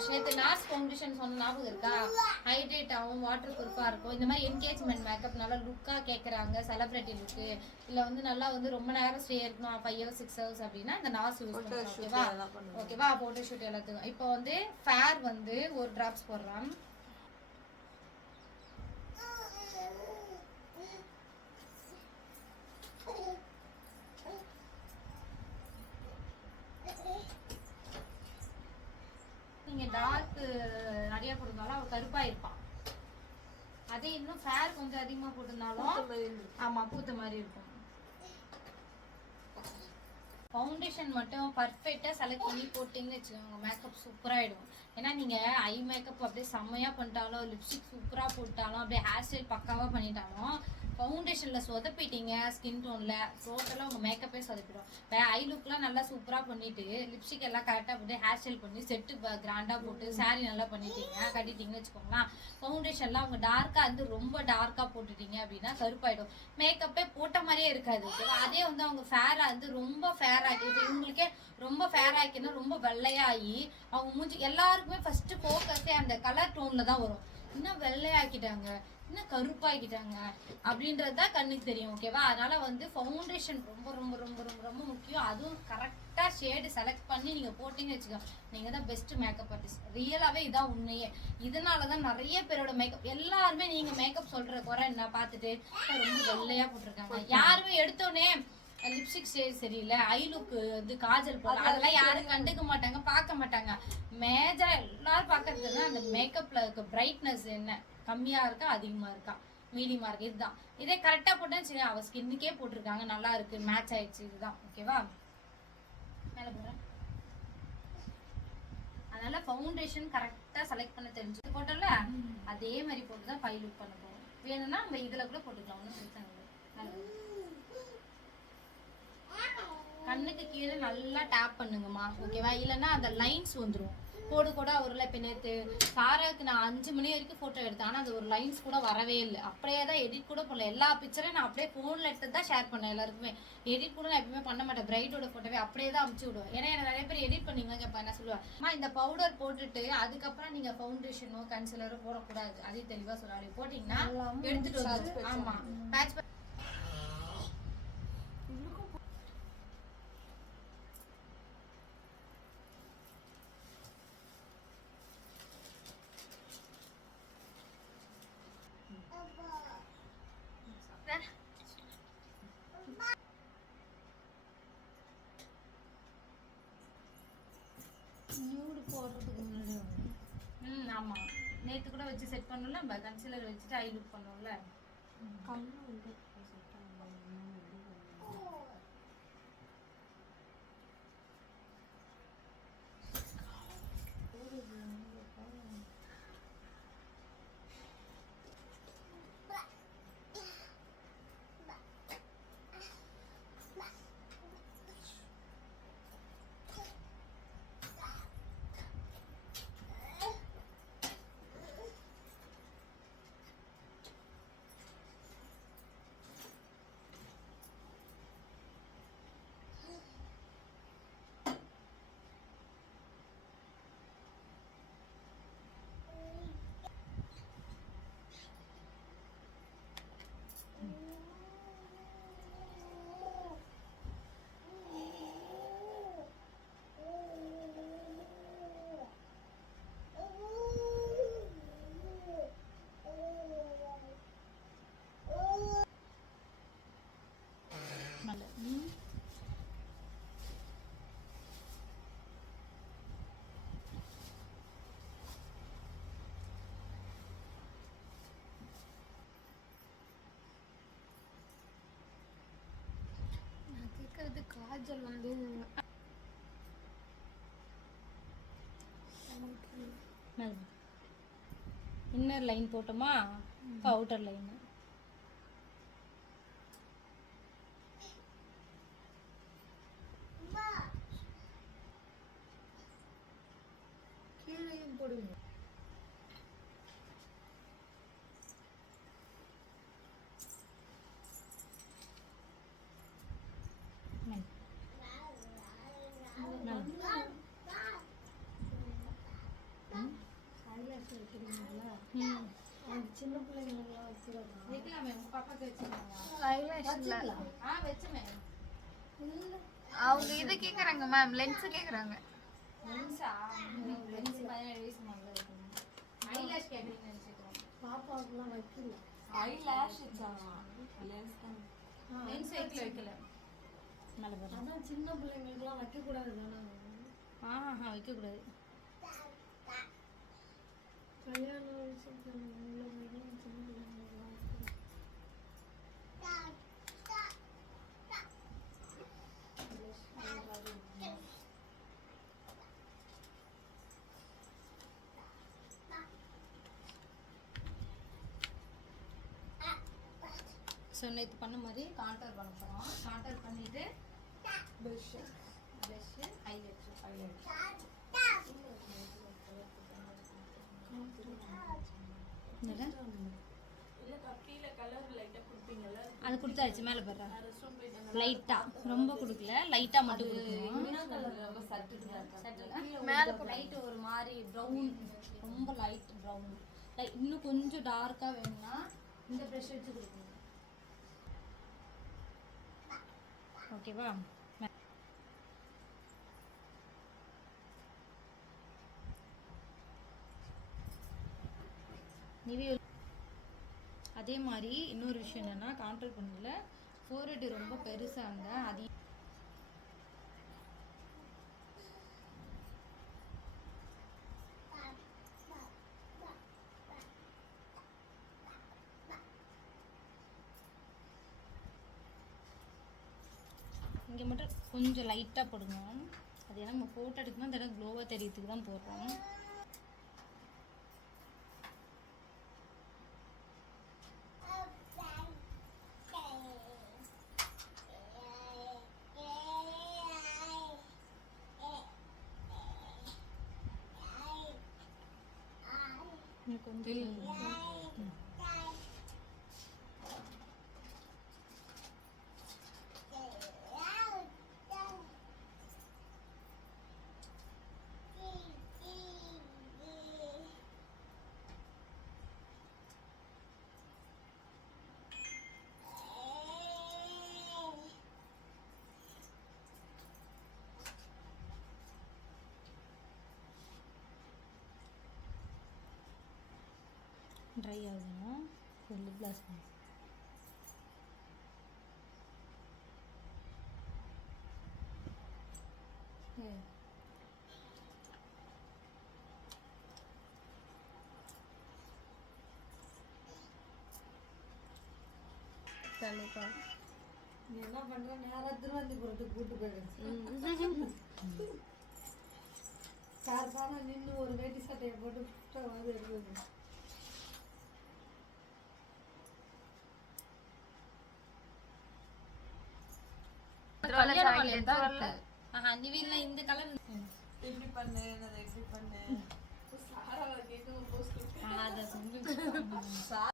Foundation நேற்று நாஸ் foundation சொன்ன ஞாபகம் இருக்கா? ஹைட்ரேட் ஆகும், வாட்டர் ப்ரூஃபாக இருக்கும். இந்த மாதிரி என்கேஜ்மெண்ட் மேக்கப் நல்லா லுக்காக கேட்குறாங்க, செலிப்ரிட்டி லுக்கு. இல்லை வந்து நல்லா வந்து ரொம்ப நேரம் ஸ்டே இருக்கணும் 5 hours 6 hours அப்படின்னா இந்த நாஸ் யூஸ் பண்ணுறோம். ஓகேவா? ஓகேவா? ஃபோட்டோ ஷூட் எல்லாத்துக்கும். இப்போ வந்து ஃபேர் வந்து ஒரு ட்ராப்ஸ் போடுறான். நீங்க டார்க் நிறைய போட்டிருந்தாலும் அவ கருப்பா இருப்பான். அதே இன்னும் ஃபேர் கொஞ்சம் அதிகமா போட்டிருந்தாலும் ஆமா பூத்த மாதிரி இருக்கும். ஃபவுண்டேஷன் மட்டும் பர்ஃபெக்டாக செலக்ட் பண்ணி போட்டிங்கன்னு வச்சுக்கோங்க, மேக்கப் சூப்பராகிடும். ஏன்னா நீங்கள் ஐ மேக்கப் அப்படியே செம்மையாக பண்ணிட்டாலும், லிப்ஸ்டிக் சூப்பராக போட்டாலும், அப்படியே ஹேர் ஸ்டைல் பக்காவாக பண்ணிட்டாலும், ஃபவுண்டேஷனில் சொதப்பிட்டீங்க ஸ்கின் டோனில் டோட்டலாக உங்கள் மேக்கப்பே சொதப்பிடும். இப்போ ஐ லுக்லாம் நல்லா சூப்பராக பண்ணிவிட்டு லிப்ஸ்டிக் எல்லாம் கரெக்டாக போட்டு ஹேர் ஸ்டைல் பண்ணி செட்டு கிராண்டாக போட்டு சாரீ நல்லா பண்ணிட்டீங்க கட்டிட்டீங்கன்னு வச்சுக்கோங்களேன். ஃபவுண்டேஷன்லாம் அவங்க டார்க்காக வந்து ரொம்ப டார்க்காக போட்டுட்டீங்க அப்படின்னா கருப்பாயிடும், மேக்கப்பே போட்ட மாதிரியே இருக்காது. ஓகேவா? அதே வந்து அவங்க ஃபேராக வந்து ரொம்ப ஃபேர் ஆகி, இப்போ இவங்களுக்கே ரொம்ப ஃபேர் ஆகிக்கன்னா ரொம்ப வெள்ளையாகி அவங்க மூஞ்சி எல்லாருக்குமே ஃபர்ஸ்ட் ஃபோக்கஸே அந்த கலர் டோன்ல தான் வரும். இன்னும் வெள்ளையாக்கிட்டாங்க, இன்னும் கருப்பாக்கிட்டாங்க அப்படின்றது தான் கண்ணுக்கு தெரியும். ஓகேவா? அதனால வந்து ஃபவுண்டேஷன் ரொம்ப ரொம்ப ரொம்ப ரொம்ப ரொம்ப முக்கியம். அதுவும் கரெக்டாக ஷேடு செலக்ட் பண்ணி நீங்கள் போட்டிங்கன்னு வச்சுக்கோங்க, நீங்கள் தான் பெஸ்ட் மேக்கப் ஆர்டிஸ்ட். ரியலாகவே இதான் உண்மையே. இதனால தான் நிறைய பேரோட மேக்கப் எல்லாருமே நீங்கள் மேக்கப் சொல்கிற குறை என்ன பார்த்துட்டு ரொம்ப வெள்ளையாக போட்டிருக்காங்க. யாருமே எடுத்தோடனே லிப்ஸ்டிக் ஷேட் சரியில்லை, ஐ லுக் வந்து காஜல் போல அதெல்லாம் யாரும் கண்டுக்க மாட்டாங்க, பார்க்க மாட்டாங்க. மேஜரா எல்லாரும் பார்க்கறதுன்னா அந்த மேக்கப்ல இருக்க பிரைட்னஸ் என்ன கம்மியா இருக்கா அதிகமா இருக்கா மீடியமா இருக்கு, இதுதான். இதே கரெக்டா போட்டேன்னு சரி அவ ஸ்கின்னுக்கே போட்டிருக்காங்க, நல்லா இருக்கு, மேட்ச் ஆயிடுச்சு, இதுதான். ஓகேவா? மேல போறேன். அதனால ஃபவுண்டேஷன் கரெக்டா செலக்ட் பண்ண தெரிஞ்சு போட்டோம்ல, அதே மாதிரி போட்டுதான் பை லுக் பண்ண போறோம். வேணும்னா நம்ம இதுல கூட போட்டுக்கலாம், ஒன்றும் பிரச்சனை இல்லை. கண்ணுக்கு கீழே நல்லா டேப் பண்ணுங்கம்மா. ஓகேவா? இல்லைன்னா அந்த லைன்ஸ் வந்துடும், கோடு கூட வரல. இப்போ நேற்று சாராவுக்கு நான் 5 மணி வரைக்கும் ஃபோட்டோ எடுத்தேன், ஆனால் அது ஒரு லைன்ஸ் கூட வரவே இல்லை. அப்படியே தான் எடிட் கூட பண்ணல. எல்லா பிக்சரையும் நான் அப்படியே ஃபோனில் எடுத்து தான் ஷேர் பண்ணேன் எல்லாருக்குமே. எடிட் கூட நான் எப்பவுமே பண்ண மாட்டேன், பிரைடோட ஃபோட்டோவே அப்படியே தான் அமுச்சு விடுவேன். ஏன்னா எனக்கு நிறைய பேர் எடிட் பண்ணிங்க கேட்பேன். என்ன சொல்லுவேன், இந்த பவுடர் போட்டுட்டு அதுக்கப்புறம் நீங்கள் ஃபவுண்டேஷனோ கன்சிலரோ போடக்கூடாது, அதே தெளிவாக சொல்லுவாங்க. போட்டிங்கன்னா எடுத்துட்டு வந்து ஆமாம் பேட்ச் நியூடு போடுறதுக்கு முன்னாடி ஆமாம் நேற்று கூட வச்சு செட் பண்ணல, நம்ம கன்சிலர் வச்சுட்டு ஐ லுக் பண்ணோம்ல. கண்ணு வந்து கேட்கறது காஜல் வந்து இன்னர் லைன் போட்டோமா, அவுட்டர் லைன் கீழேயும் போடுங்க. பார்த்து வச்சிருக்காங்க. ஐலாஷ் இல்ல. வெச்சுமே. அவங்க இது கேக்குறாங்க மேம், லென்ஸ் கேக்குறாங்க. லென்ஸா? லென்ஸ் 17 வயசு மேல இருக்கு. ஐலாஷ் கேக்குறீங்கன்னு நினைச்சேன். பாப்பாவுக்குலாம் வைக்கல. ஐலாஷ் வச்சாங்க. லென்ஸ் தான். லென்ஸ் வைக்கல. மேல பாரு. அதான் சின்ன பிள்ளைங்களுக்குலாம் வைக்க கூடாது தானே. வைக்க கூடாது. கல்யாண வயசுக்கு உள்ளவங்களும் சின்ன பிள்ளைங்களுக்குலாம் வைக்கக்கூடாது. ஸோ நேற்று பண்ண மாதிரி கான்டர் பண்ண போகிறோம். கான்டர் பண்ணிவிட்டு ப்ளஷ்ஷு ஹைலைட்ஸு அது கொடுத்தாச்சு. மேலே போடுறேன். லைட்டாக ரொம்ப கொடுக்கல, லைட்டாக மட்டும் கொடுக்கணும். மேலே லைட்டு ஒரு மாதிரி ப்ரௌன், ரொம்ப லைட் ப்ரௌன். இன்னும் கொஞ்சம் டார்க்காக வேணும்னா இந்த ப்ரெஷ் வச்சு கொடுக்கணும். ஓகேவா? அதே மாதிரி இன்னொரு விஷயம் என்னன்னா, கான்ட்ரோல் பண்ணல ஃபோர்ஹெட் ரொம்ப பெருசாக இருந்தால் அது இங்கே மட்டும் கொஞ்சம் லைட்டாக போடுங்க. அது ஏன்னா நம்ம ஃபோட்டோ எடுக்கணும், அந்த இடம் க்ளோவாக தெரியறதுக்கு தான் போடுறோம். கொஞ்சம் ட்ரை ஆகுதுன்னா ஒரு லிப் கிளாஸ் பண்ணு. நீ என்ன பண்ற, நேரா திருவந்திபுரத்துக்கு கூட்டு போயிடு. கார்பான நின்று ஒரு வேட்டி சட்டையை போட்டு வந்து எடுக்குது. இந்த கலர் இப்படி பண்ணு, அதை இப்படி பண்ணு. சாராவை கேட்கும் போஸ்ட். அதை